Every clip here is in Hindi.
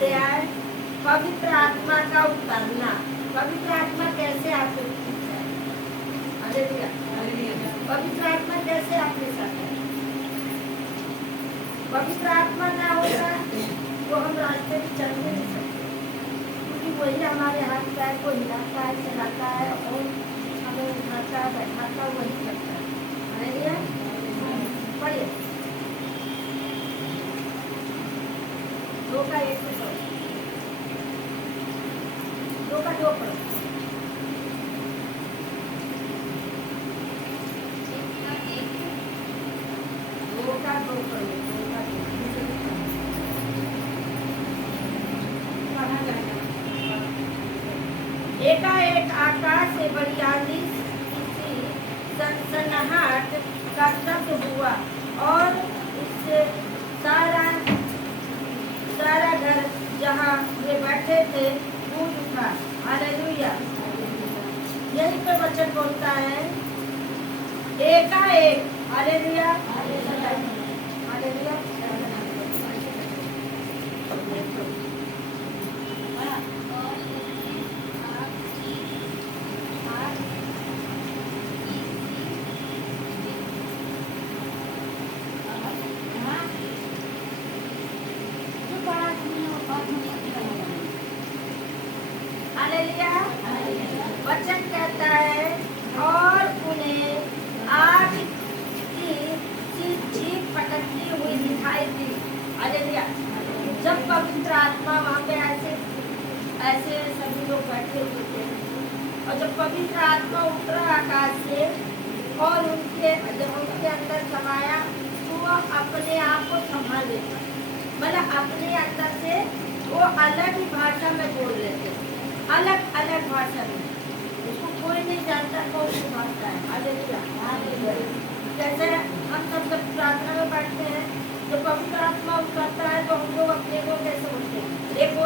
अध्याय पवित्र आत्मा का उतरना। पवित्र आत्मा कैसे आपके पवित्र आत्मा कैसे आपके साथ है? पवित्र आत्मा ना होगा तो हम रास्ते में चल नहीं सकते, क्योंकि वही हमारे हाथ पैर को हिलाता है, चलाता है और हमें उठाता बैठाता वही करता है। हालेलुया। पढ़िए 2 का 1 से 2 का 2 पढ़ो। एकाएक आकाश से बड़ी आंधी सी सनसनाहट का शब्द हुआ और उससे सारा घर जहाँ वे बैठे थे गूंज उठा। हालेलुया। यही तो वचन बोलता है, एकाएक। हालेलुया। हालेलुया। हालेलुया। वचन कहता है और उन्हें आग की चीख पटकती हुई दिखाई दी। हालेलुया। जब पवित्र आत्मा वहाँ पे ऐसे सभी लोग बैठे हुए थे और जब पवित्र आत्मा उतरा आकाश से और जब उनके अंदर समाया तो वो अपने आप को संभाल लेता, मतलब अपने अंदर से वो अलग ही भाषा में बोल रहे थे, अलग अलग भाषा में। उसको कोई नहीं जानता कौन सी भाषा है। हालेलुया। जैसे हम सब जब प्रार्थना में बैठते हैं तो पवित्र आत्मा उतरता है तो हम लोग अपने को कैसे बोलते हैं, देखो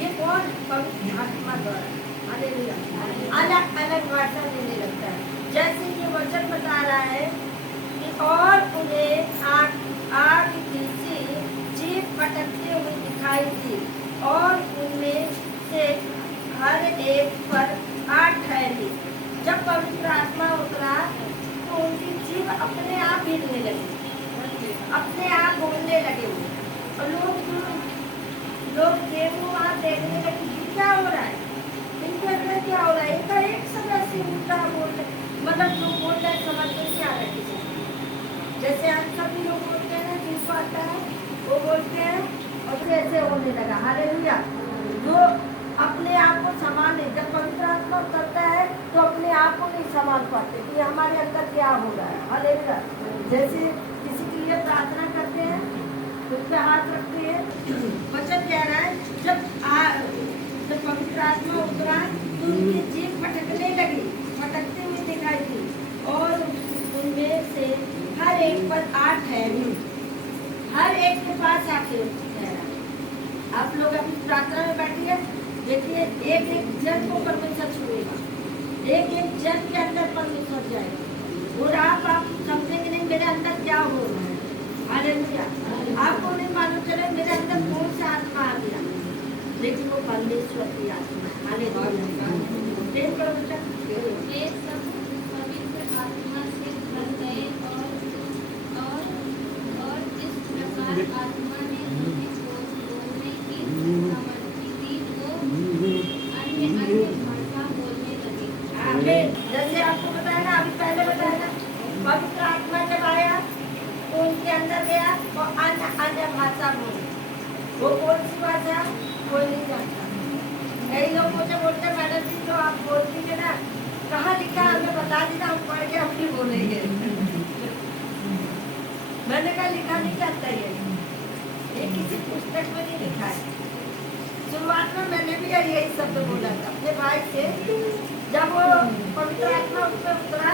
ये कौन? पवित्र आत्मा द्वारा। हालेलुया। अलग अलग भाषा देने लगता है। जैसे ये वचन बता रहा है कि और उन्हें आग की सी चीख पटकते हुए दिखाई दी और उनमें से हर एक पर आग ठहरी। जब पवित्र आत्मा उतरा तो उनकी जीभ अपने आप हिलने लगी, अपने आप बोलने लगे और लोग देखो वहाँ देखने लगे क्या हो रहा है, इनके अंदर क्या हो रहा है। इनका एक सब ऐसे उल्टा बोल रहे, मतलब जो बोल रहे समझ में नहीं आ रहा किसी को। जैसे हम सभी लोग बोलते हैं, जिनको आता है वो बोलते हैं और ऐसे होने लगा। हालेलुया। जो अपने आप को संभाल नहीं, जब पवित्र आत्मा करता है तो अपने आप को नहीं संभाल पाते कि हमारे अंदर क्या हो रहा है। हालेलुया। जैसे किसी के लिए प्रार्थना करते हैं तो उस पे हाथ रखते हैं। वचन कह रहा है जब पवित्र आत्मा उतरा तो उनकी जीभ फटकने लगी, फटकते हुए दिखाई दी और उनमें से हर एक पर आग ठहरी। हर एक के पास आके ठहरा। आप लोग अभी प्रार्थना में बैठिए, देखिए एक एक जन को परमेश्वर छुएगा, एक एक जन के अंदर परमेश्वर जाएगा और आप समझेंगे नहीं मेरे अंदर क्या हो रहा है। हालेलुया। आपको नहीं मालूम चले मेरे अंदर कौन सा आत्मा आ गया, लेकिन वो परमेश्वर की आत्मा है। हालेलुया। ये सब पवित्र आत्मा से भर गए और जिस प्रकार आत्मा ने उन्हें बोलने की सामर्थ्य दी वो अन्य भाषा बोलने लगे। जैसे आपको बताया ना, अभी पहले बताया ना, पवित्र आत्मा जब आया तो उनके अंदर गया और अन्य भाषा बोली। वो कौन सी भाषा कोई नहीं जानता। कई लोग मुझे बोलते मैडम जी जो आप बोलती है ना, कहाँ लिखा हमें बता दीजिए, हम पढ़ के अपनी बोलेंगे। मैंने कहा लिखा नहीं जाता ये किसी पुस्तक में नहीं लिखा है। शुरुआत में मैंने भी यही शब्द बोला था अपने भाई से, जब वो पवित्र आत्मा उस पर उतरा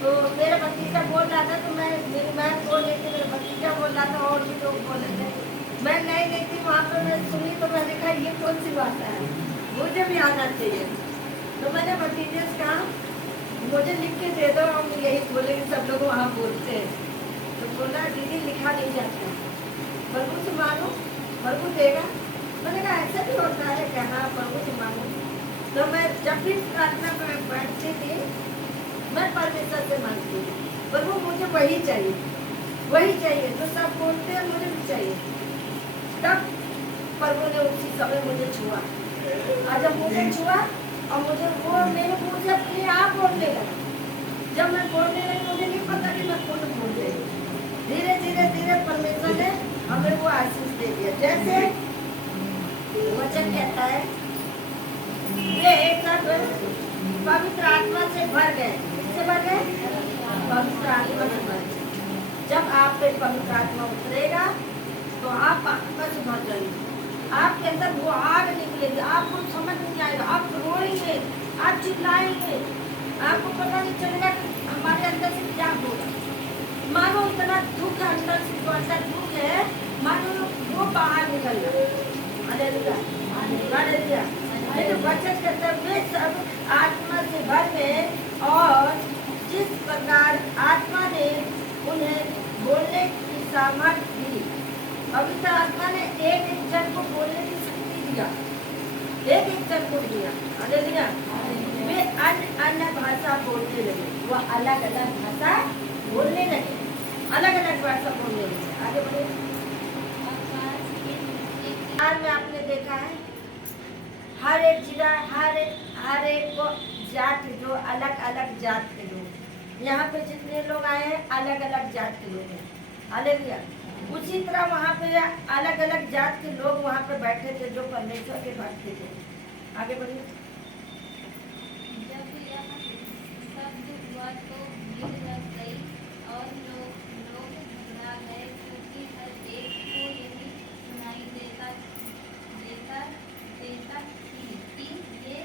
तो मेरा भतीजा बोल रहा था तो मैं बोल रही थी, मेरा भतीजा बोल रहा था और भी लोग बोल रहे थे, मैं नहीं थी वहाँ पर। मैं सुनी तो मैंने कहा ये कौन सी बात है, मुझे भी आना चाहिए। तो मैंने भतीजे से कहा मुझे लिख के दे दो, हम यही बोलेंगे, सब लोग वहाँ बोलते हैं। तो बोला दीदी लिखा नहीं जाता। प्रभु देगा। मैंने कहा ऐसा भी होता है कि हाँ प्रभु से मांगो। तो मैं जब भी प्रार्थना में बैठती थी मैं परमेश्वर से मांगती थी, प्रभु मुझे वही चाहिए, वही चाहिए जो सब बोलते हैं मुझे भी चाहिए। तब प्रभु ने उसी समय मुझे छुआ, और जब मुझे छुआ और मुझे वो मेरे मुँह से अपने आप बोलने लगा। जब मैं बोलने लगी मुझे नहीं पता कि मैं खुद बोल रही हूँ। धीरे धीरे धीरे परमेश्वर ने हमें वो आशीष दे दिया। जैसे वचन कहता है वे सब पवित्र आत्मा से भर गए। किससे भर गए? पवित्र आत्मा से भर गए। जब आप पे पवित्र आत्मा उतरेगा तो आप आत्मा से भर जाएंगे। आपके अंदर वो आग निकलेगी, आपको समझ नहीं आएगा, आप रोएंगे, आप चिल्लाएंगे, आपको पता नहीं चलेगा कि हमारे अंदर से क्या होगा। मानो इतना दुख अंदर से, जो अंदर दुख है मानो वो बाहर निकल जाए। Hallelujah, hallelujah. लेकिन वचन कहते हुए सब आत्मा से भर गए, और जिस प्रकार आत्मा ने उन्हें बोलने की सामर्थ्य दी। पवित्र आत्मा ने एक एक जन को बोलने की शक्ति दिया, एक एक जन को दिया। हालेलुया। वे अन्य अन्य भाषा बोलने लगे, वो अलग अलग भाषा बोलने लगे, अलग अलग भाषा बोलने लगे। आगे बढ़े। बिहार में आपने देखा है हर एक जिला, हर एक को जात, जो अलग अलग जात के लोग, यहाँ पे जितने लोग आए हैं अलग अलग जात के लोग हैं। हालेलुया। उसी तरह वहाँ पे अलग अलग जात के लोग वहाँ पे बैठे थे जो परमेश्वर के भक्त थे। आगे बढ़िए। जब यह शब्द हुआ तो भीड़ लग गई और लोग घबरा गए, क्योंकि हर एक को यही सुनाई देता कि ये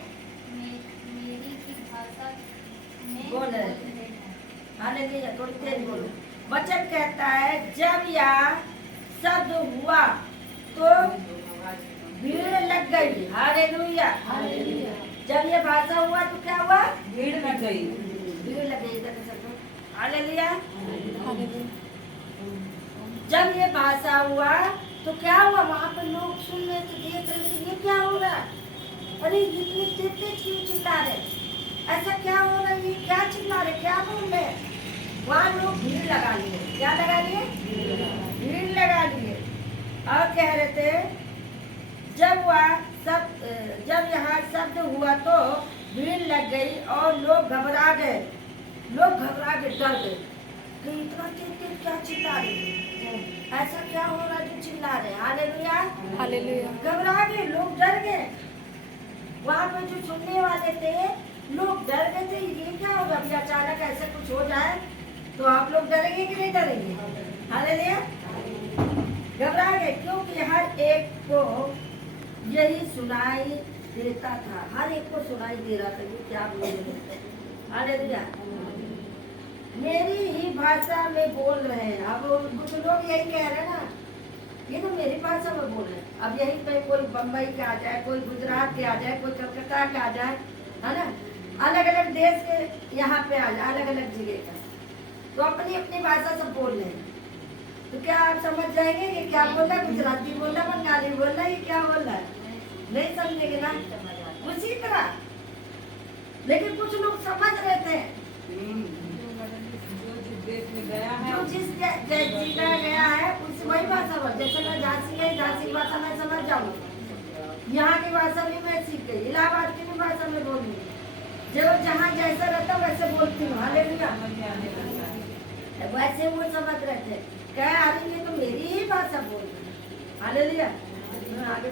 मेरी की भाषा में बोल रहे हैं। हालेलुया। थोड़ी तेज बोलो। वचन कहता है जब यह शब्द हुआ तो भीड़ लग गई। Hallelujah, hallelujah. जब ये भाषा हुआ तो क्या हुआ? भीड़ लग गई, भीड़ लग गई। इधर से सब हालेलुया, हालेलुया। जब ये भाषा हुआ तो क्या हुआ? वहाँ पे लोग सुन रहे थे, देख रहे थे, ये क्या हो रहा? अरे इतनी तेज क्यों चिल्ला रहे? ऐसा क्या हो रहा है? ये क्या चिल्ला रहे, क्या बोल रहे? वहाँ लोग भीड़ लगा लिए। क्या लगा लिए? भीड़ लगा लिए। और कह रहे थे जब यहाँ शब्द हुआ तो भीड़ लग गई और लोग घबरा गए, डर गए कि इतना तेज क्या चिल्ला रहे हैं? ऐसा क्या हो रहा है जो चिल्ला रहे हैं? Hallelujah, hallelujah. घबरा गए, लोग डर गए। वहाँ पे जो सुनने वाले थे लोग डर गए थे, ये क्या होगा? अभी अचानक ऐसा कुछ हो जाए तो आप लोग डरेंगे कि नहीं डरेंगे? हालेलुया। घबरा गए क्योंकि हर एक को यही सुनाई देता था, हर एक को सुनाई दे रहा था ये क्या बोल रहे हैं। हालेलुया। मेरी ही भाषा में बोल रहे हैं। अब कुछ लोग यही कह रहे हैं ना, ये तो मेरी भाषा में बोल रहे हैं। अब यहीं पे कोई बम्बई के आ जाए, कोई गुजरात के आ जाए, कोई कलकत्ता के आ जाए, है ना, अलग अलग देश के यहाँ पे आ जाए, अलग अलग जगह का, तो अपनी अपनी भाषा सब बोल रहे हैं। तो क्या आप समझ जाएंगे कि क्या बोल रहा है? गुजराती बोल रहा है, बंगाली बोल रहा है, ये क्या बोल रहा है? नहीं समझेंगे ना। उसी तरह लेकिन कुछ लोग समझ रहे थे, जो जिस जगह गया है उस वही भाषा बोल। जैसे मैं झांसी गई, झांसी की भाषा मैं समझ जाऊँ, यहाँ की भाषा भी मैं सीख गई, इलाहाबाद की भी भाषा में बोलूँ, जो जहाँ जैसा रहता वैसे बोलती हूँ। हालेलुया। वैसे वो समझ रहे थे, क्या अरे ये तो मेरी ही भाषा बोल रही है। हालेलुया। आगे